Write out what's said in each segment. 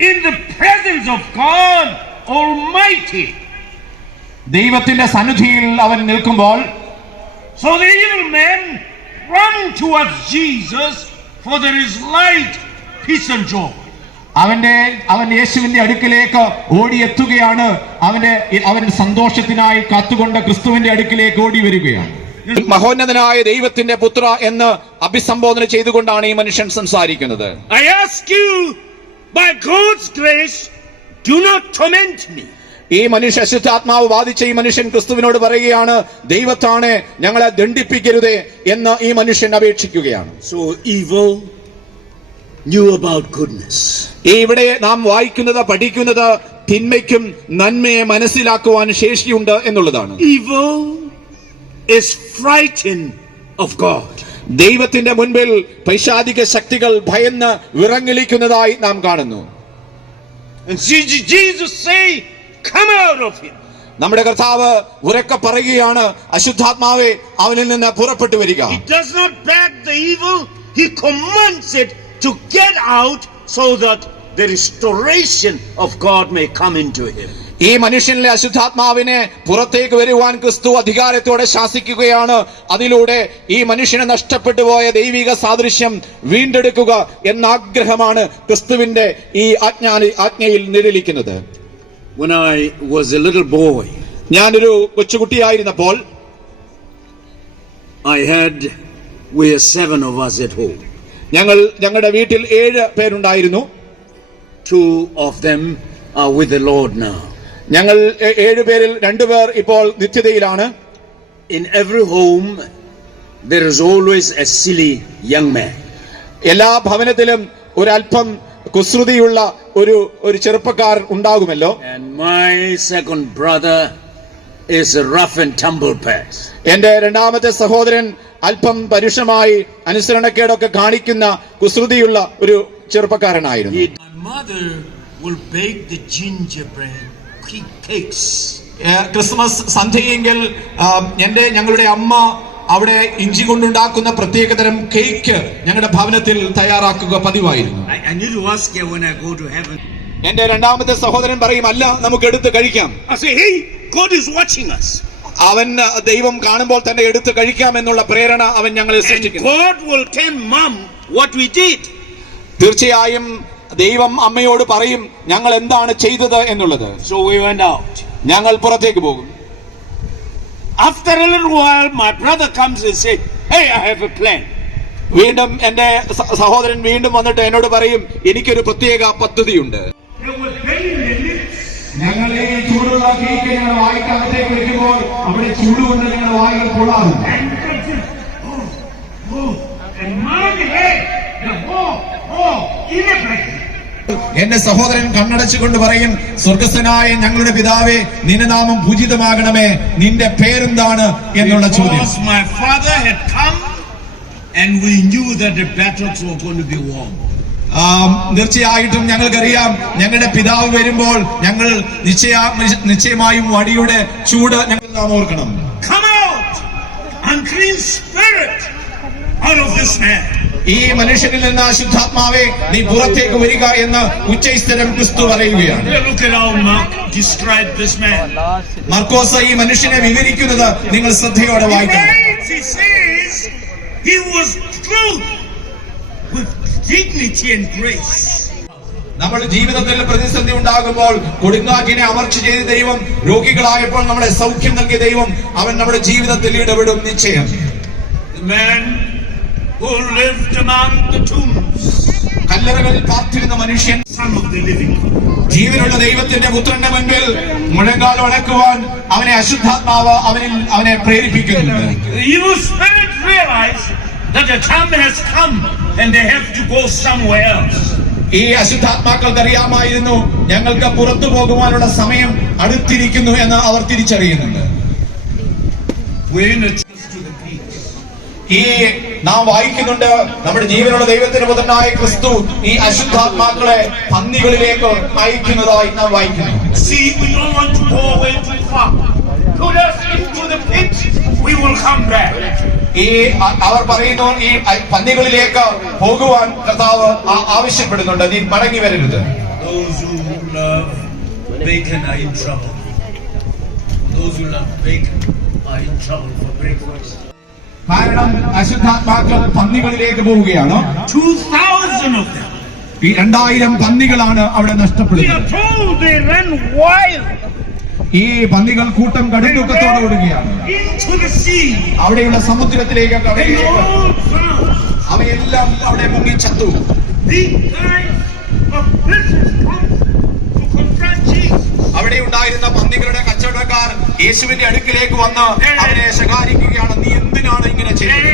in the presence of God Almighty. ദൈവത്തിന്റെ സന്നിധിയിൽ അവൻ നിൽക്കുമ്പോൾ So the evil men run towards Jesus, for there is light, peace, and joy. അവന്റെ അവൻ യേശുവിന്റെ അടുക്കിലേക്ക് ഓടിയെത്തുകയാണ് അവന്റെ അവൻ സന്തോഷത്തിനായി കാത്തുകൊണ്ട് ക്രിസ്തുവിന്റെ അടുക്കിലേക്ക് ഓടി വരികയാണ് മഹോന്നതനായ ദൈവത്തിന്റെ പുത്ര എന്ന് അഭിസംബോധന ചെയ്തുകൊണ്ടാണ് ഈ മനുഷ്യൻ സംസാരിക്കുന്നത് I ask you, by God's grace, do not torment me. ഈ മനുഷ്യ അശുദ്ധാത്മാവ് ബാധിച്ച ഈ മനുഷ്യൻ ക്രിസ്തുവിനോട് പറയുകയാണ് ദൈവത്താണ് ഞങ്ങളെ ദണ്ഡിപ്പിക്കരുതേ എന്ന് ഈ മനുഷ്യൻ അപേക്ഷിക്കുകയാണ് So evil knew about goodness. ഈ ഇവിടെ നാം വായിക്കുന്നത് പഠിക്കുന്നത് തിന്മയ്ക്കും നന്മയെ മനസ്സിലാക്കുവാൻ ശേഷിയുണ്ട് എന്നുള്ളതാണ് Evil is frightened of God. ദൈവത്തിന്റെ മുൻപിൽ പൈശാദിക ശക്തികൾ ഭയന്ന് വിറങ്ങലിക്കുന്നതായി നാം കാണുന്നു. നമ്മുടെ കർത്താവ് ഉറക്കെ പറയുകയാണ് അശുദ്ധാത്മാവെ അവനിൽ നിന്ന് പുറപ്പെട്ടു വരിക. Of god may come into him. ഈ മനുഷ്യനിലെ അശുദ്ധാത്മാവിനെ പുറത്തേക്ക് വരുവാൻ ക്രിസ്തു അധികാരത്തോടെ ശാസിക്കുകയാണ് അതിലൂടെ ഈ മനുഷ്യനെ നഷ്ടപ്പെട്ടു പോയ ദൈവിക സാദൃശ്യം വീണ്ടെടുക്കുക എന്ന ആഗ്രഹമാണ് ക്രിസ്തുവിന്റെ ഈ ആജ്ഞാ ആജ്ഞയിൽ നിഴലിക്കുന്നത് When I was a little boy, ഞാനൊരു കൊച്ചുകുട്ടിയായിരുന്നപ്പോൾ I had, we are seven of us at home. ഞങ്ങൾ ഞങ്ങളുടെ വീട്ടിൽ ഏഴ് പേരുണ്ടായിരുന്നു Two of them are with the Lord now. ഞങ്ങൾ ഏഴുപേരിൽ ഏഴ് പേരിൽ രണ്ടുപേർ ഇപ്പോൾ നിത്യതയിലാണ് in every home there is always a silly young man. എല്ലാ ഭവനത്തിലും ഒരല്പം കുസൃതിയുള്ള ഒരു ഒരു ചെറുപ്പക്കാർ ഉണ്ടാകുമല്ലോ is a rough and tumble എന്റെ രണ്ടാമത്തെ സഹോദരൻ അല്പം പരുഷമായി അനുസരണക്കേടൊക്കെ കാണിക്കുന്ന കുസൃതിയുള്ള ഒരു ചെറുപ്പക്കാരനായിരുന്നു will bake the gingerbread. ഏ, ക്രിസ്മസ് സന്ധ്യയെങ്കിൽ എന്റെ ഞങ്ങളുടെ അമ്മ അവിടെ ഇഞ്ചി കൊണ്ടുണ്ടാക്കുന്ന പ്രത്യേകതരം കേക്ക് ഞങ്ങളുടെ ഭവനത്തിൽ തയ്യാറാക്കുക പതിവായിരുന്നു. എന്റെ രണ്ടാമത്തെ സഹോദരൻ പറയും അല്ല നമുക്ക് എടുത്ത് കഴിക്കാം. അവൻ ദൈവം കാണുമ്പോൾ തന്നെ എടുത്ത് കഴിക്കാം എന്നുള്ള പ്രേരണ അവൻ ഞങ്ങളെ സൃഷ്ടിക്കും. തീർച്ചയായും ദൈവം അമ്മയോട് പറയും ഞങ്ങൾ എന്താണ് ചെയ്തത് എന്നുള്ളത് So we went out. ഞങ്ങൾ പുറത്തേക്ക് പോകും After a little while, my brother comes and says, hey, I have a plan. വീണ്ടും എന്റെ സ- സഹോദരൻ വീണ്ടും വന്നിട്ട് എന്നോട് പറയും എനിക്കൊരു പ്രത്യേക പദ്ധതിയുണ്ട് They were ഈ ചൂടുള്ള കേക്ക് ഞങ്ങൾ വായിക്കകത്തേക്ക് വെക്കുമ്പോൾ അവിടെ ചൂടുകൊണ്ട് ഞങ്ങൾ വായിൽ കൊള്ളാറുണ്ട് And oh, oh, and the oh, oh, in a. എന്റെ സഹോദരൻ കണ്ണടച്ചുകൊണ്ട് പറയും സ്വർഗസ്ഥനായ ഞങ്ങളുടെ പിതാവേ നിന്റെ നാമം പൂജിതമാകണമേ നിന്റെ പേരെന്താണ് എന്നുള്ള ചോദ്യം and we knew that the battles were going to be won. തീർച്ചയായിട്ടും ഞങ്ങൾക്കറിയാം ഞങ്ങളുടെ പിതാവ് വരുമ്പോൾ ഞങ്ങൾ നിശ്ചയ നിശ്ചയമായും വടിയുടെ ചൂട് ഞങ്ങൾ നാം ഓർക്കണം Come out, spirit, out of this man. ഈ മനുഷ്യനിൽ നിന്ന് അശുദ്ധാത്മാവെ നീ പുറത്തേക്ക് വരിക എന്ന് ഉച്ചസ്ഥരം ക്രിസ്തു പറയുകയാണ്. മർക്കോസ ഈ മനുഷ്യനെ വിവരിക്കുന്നത് നിങ്ങൾ ശ്രദ്ധയോടെ വായിക്കണം. നമ്മൾ ജീവിതത്തിൽ പ്രതിസന്ധി ഉണ്ടാകുമ്പോൾ കൊടുങ്കാറ്റിനെ അമർച്ച ചെയ്ത ദൈവം രോഗികളായപ്പോൾ നമ്മളെ സൗഖ്യം നൽകിയ ദൈവം അവൻ നമ്മുടെ ജീവിതത്തിൽ ഇടപെടും നിശ്ചയം. Man who lived among the tombs, കല്ലറകളിൽ പാർത്തിരുന്ന മനുഷ്യൻ son of the living God. ജീവനുള്ള ദൈവത്തിന്റെ പുത്രന്റെ മുൻപിൽ മുഴങ്കാൽ ഉണക്കുവാൻ അവനെ അശുദ്ധാത്മാവ് അവനിൽ അവനെ പ്രേരിപ്പിക്കുന്നുണ്ട് The evil spirit realized that the time has come and they have to go somewhere else. ഈ അശുദ്ധാത്മാക്കൾക്ക് അറിയാമായിരുന്നു ഞങ്ങൾക്ക് പുറത്തു പോകുവാനുള്ള സമയം അടുത്തിരിക്കുന്നു എന്ന് അവർ തിരിച്ചറിയുന്നുണ്ട് ഈ നാം വായിക്കുന്നുണ്ട് നമ്മുടെ ജീവനുള്ള ദൈവത്തിന് പുതനായ ക്രിസ്തു ഈ അശുദ്ധാത്മാക്കളെ പന്നികളിലേക്ക് അയക്കുന്നതായി നാം വായിക്കുന്നു. ഈ അവർ പറയുന്നു ഈ പന്നികളിലേക്ക് പോകുവാൻ കർത്താവ് ആവശ്യപ്പെടുന്നുണ്ട്. നീ മടങ്ങി വരരുത്. Those who love bacon are in trouble. Those who love bacon are in trouble. കാരണം അശുദ്ധാത്മാക്കൾ പന്നികളിലേക്ക് പോവുകയാണ് 2,000 of them. ഈ രണ്ടായിരം പന്നികളാണ് അവിടെ നഷ്ടപ്പെടുന്നത് ഈ പന്നികൾ കൂട്ടം കടുത്തൂക്കത്തോടെ ഓടുകയാണ്. അവിടെയുള്ള സമുദ്രത്തിലേക്ക്. അവയെല്ലാം അവിടെ മുങ്ങിച്ചത്തു These kinds of business come to confront Jesus. അവിടെ ഉണ്ടായിരുന്ന പന്നികളുടെ കച്ചവടക്കാർ യേശുവിന്റെ അടുക്കിലേക്ക് വന്ന് അവനെ ശകാരിക്കുകയാണ്. നീ എന്തിനാണ് ഇങ്ങനെ ചെയ്യുന്നത്?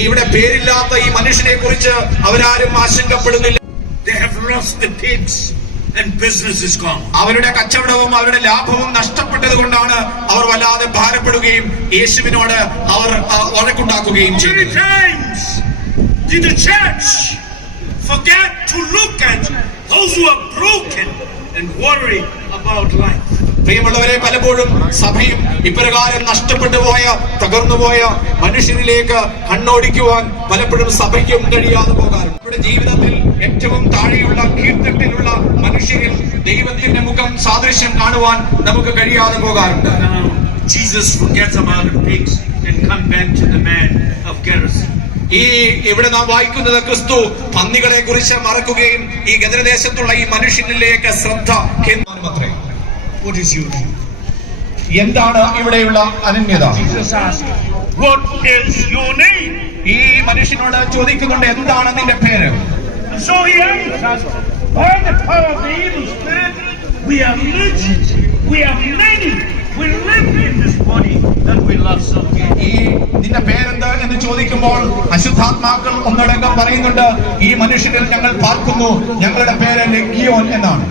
ഇവിടെ പേരില്ലാത്ത ഈ മനുഷ്യനെ കുറിച്ച് അവരാരും ആശങ്കപ്പെടുന്നില്ല. അവരുടെ കച്ചവടവും അവരുടെ ലാഭവും നഷ്ടപ്പെട്ടത് കൊണ്ടാണ് അവർ വല്ലാതെ ഭാരപ്പെടുകയും യേശുവിനോട് അവർ വഴക്കുണ്ടാക്കുകയും ചെയ്തു forget to look at those who are broken and worry about life. പ്രിയമുള്ളവരെ പലപ്പോഴും സഭയും ഇപ്രകാരം നഷ്ടപ്പെട്ടു പോയ തകർന്നുപോയ മനുഷ്യരിലേക്ക് കണ്ണോടിക്കുവാൻ പലപ്പോഴും സഭയ്ക്കും കഴിയാതെ പോകാറുണ്ട് നമ്മുടെ ജീവിതത്തിൽ ഏറ്റവും താഴെയുള്ള കീർത്തട്ടിലുള്ള മനുഷ്യരിൽ ദൈവത്തിന്റെ മുഖം സാദൃശ്യം കാണുവാൻ നമുക്ക് കഴിയാതെ പോകാറുണ്ട് Now Jesus forgets about the pigs and come back to the man of Gerasene. ഈ ഇവിടെ നാം വായിക്കുന്നത് ക്രിസ്തു പന്നികളെ കുറിച്ച് മറക്കുകയും ഈ ഗദരദേശത്തുള്ള ഈ മനുഷ്യനിലേക്ക് ശ്രദ്ധ കേന്ദ്രമത്രേ? എന്താണ് ഇവിടെയുള്ള അനന്യത? ഈ മനുഷ്യനോട് ചോദിക്കുന്നുണ്ട് എന്താണ് നിന്റെ പേര്? We are legion, we are many, we live in this body that we love so. ഈ നിന്റെ പേരെന്ത് എന്ന് ചോദിക്കുമ്പോൾ അശുദ്ധാത്മാക്കൾ ഒന്നടങ്കം പറയുന്നുണ്ട് ഈ മനുഷ്യരിൽ ഞങ്ങൾ പാർക്കുന്നു ഞങ്ങളുടെ പേര് ലഗ്യോൻ എന്നാണ്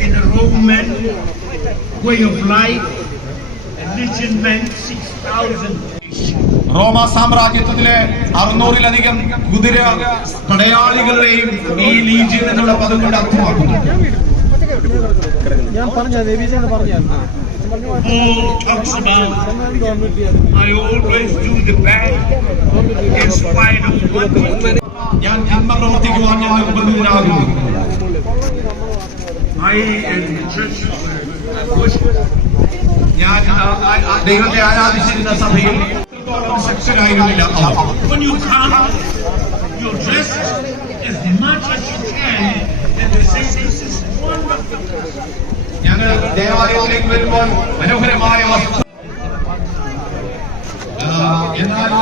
in a Roman way of life, a legion meant 6,000 റോമ സാമ്രാജ്യത്വത്തിലെ അറുന്നൂറിലധികം കുതിര പടയാളികളുടെയും ഈ ലീജിയൻ എന്നുള്ള പദം കൊണ്ട് അർത്ഥമാക്കുന്നു. ഞാൻ പറഞ്ഞ Paul talks about, I always do the bad in spite of what ഞാൻ നന്മ പ്രവർത്തിക്കുവാൻ ഞാൻ നിർബന്ധിതനാകുന്നു. I and the church worship. ഞാൻ ആ, ആ, ആ, ദൈവത്തെ ആരാധിച്ചിരുന്ന സഭയിൽ ഇത്രത്തോളം ശക്തരായിരുന്നില്ല അവർ. When you come, you dress as much as you can, and they say this is wonderful. ഞാൻ ദേവാലയത്തിലേക്ക് വരുമ്പോൾ മനോഹരമായ വസ്തു ആ, എന്നാൽ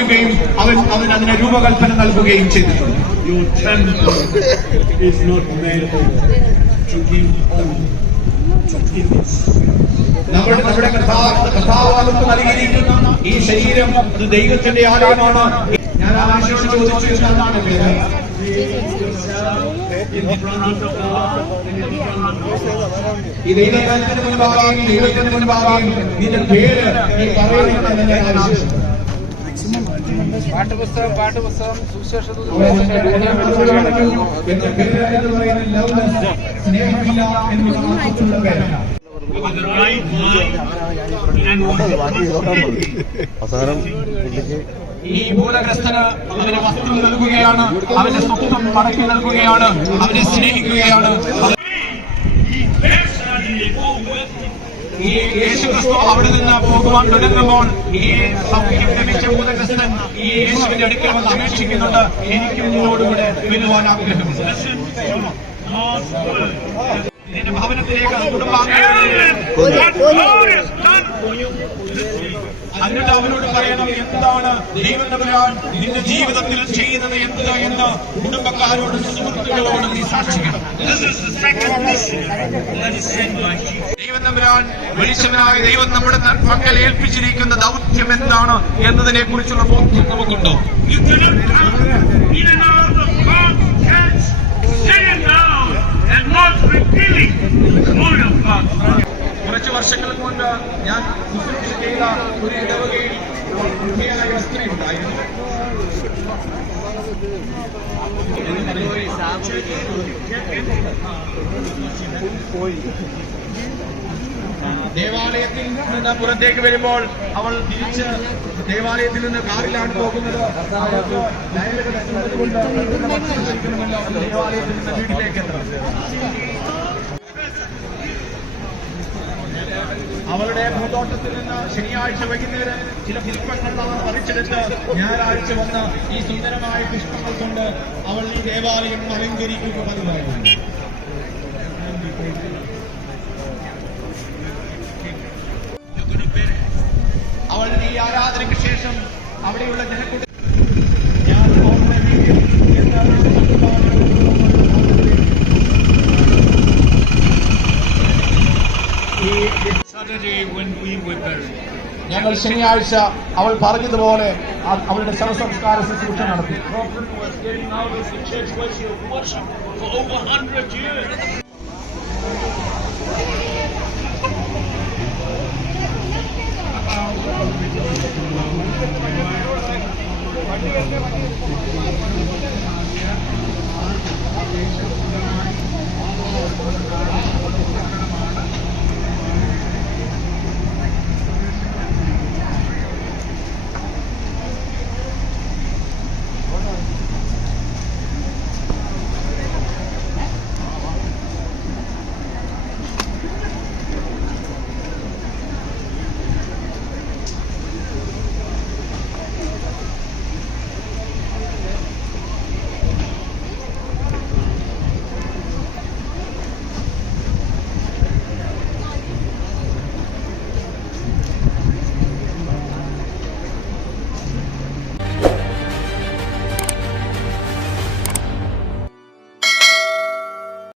അറിയുകയും അവൻ അവൻ അതിന് രൂപകൽപ്പന നൽകുകയും ചെയ്തിട്ടുണ്ട്. Your temple is not meant to give honor to image. നമ്മുടെ കർത്താവ് നൽകിയിരിക്കുന്ന ഈ ശരീരം അത് ദൈവത്തിന്റെ ആലയമാണ്. ഞാൻ ആ മനുഷ്യനോട് ചോദിച്ചു എന്നാണ് പേര്. ഈ ദൈവത്തിന് മുൻപാകെയും ദൈവത്തിന് മുൻപാകെയും നിന്റെ പേര് നീ പറയുന്നത് ഞാൻ ആവശ്യപ്പെട്ടു പാഠപുസ്തകം പാഠപുസ്തകം സുവിശേഷ with ഈ മൂലഗ്രസ്തന് അവന് വസ്ത്രം നൽകുകയാണ് അവന്റെ സ്വപ്നം മടക്കി നൽകുകയാണ് അവനെ സ്നേഹിക്കുകയാണ്. ഈ യേശുക്രിസ്തു അവിടെ നിന്ന് പോകുവാൻ തുടങ്ങുമ്പോൾ ഈ സൗഖ്യം ലഭിച്ച മൂലഗ്രസ്തൻ ഈ യേശുവിന്റെ അടുക്കൽ വന്ന് അപേക്ഷിക്കുന്നുണ്ട്. എനിക്കും നിന്നോടുകൂടെ വരുവാൻ ആഗ്രഹമുണ്ട്. നിന്റെ ഭവനത്തിലേക്ക് you. എന്നിട്ട് അവനോട് പറയണം എന്താണ്? ദൈവം തമ്പുരാൻ നിന്റെ ജീവിതത്തിൽ ചെയ്യുന്നത് എന്ത് എന്ന് കുടുംബക്കാരോട് സുഹൃത്തുക്കളോട് നീ സാക്ഷിക്കണം. ദൈവം തമ്പുരാൻ വിളിച്ചവനായ ദൈവം നമ്മുടെ മക്കൾ ഏൽപ്പിച്ചിരിക്കുന്ന ദൗത്യം എന്താണ് എന്നതിനെ കുറിച്ചുള്ള ബോധ്യം നമുക്കുണ്ടോ. കുറച്ചു വർഷങ്ങൾക്ക് മുൻപ് ഞാൻ ശുശ്രൂഷ ചെയ്ത ഒരു ഇടവകയിൽ വൃത്തിയായ സ്ത്രീ ഉണ്ടായിരുന്നു ദേവാലയത്തിൽ നിന്ന് പുറത്തേക്ക് വരുമ്പോൾ അവൾ തിരിച്ച് ദേവാലയത്തിൽ നിന്ന് കാറിലാണ് പോകുന്നത്. ദേവാലയത്തിൽ നിന്ന് വീട്ടിലേക്ക് അവളുടെ പൂന്തോട്ടത്തിൽ നിന്ന് ശനിയാഴ്ച വൈകുന്നേരം ചില പുഷ്പങ്ങൾ അവർ പറിച്ചെടുത്ത് ഞായറാഴ്ച വന്ന ഈ സുന്ദരമായ പുഷ്പങ്ങൾ കൊണ്ട് അവൾ ഈ ദേവാലയം അലങ്കരിക്കുക പതിവായിരുന്നു അവൾ ഈ ആരാധനയ്ക്ക് ശേഷം അവിടെയുള്ള ജനക്കൂട്ട ഞങ്ങൾ ശനിയാഴ്ച അവൾ പറഞ്ഞതുപോലെ അവളുടെ ശവസംസ്കാര ശുശ്രൂഷ നടത്തി. Thank you.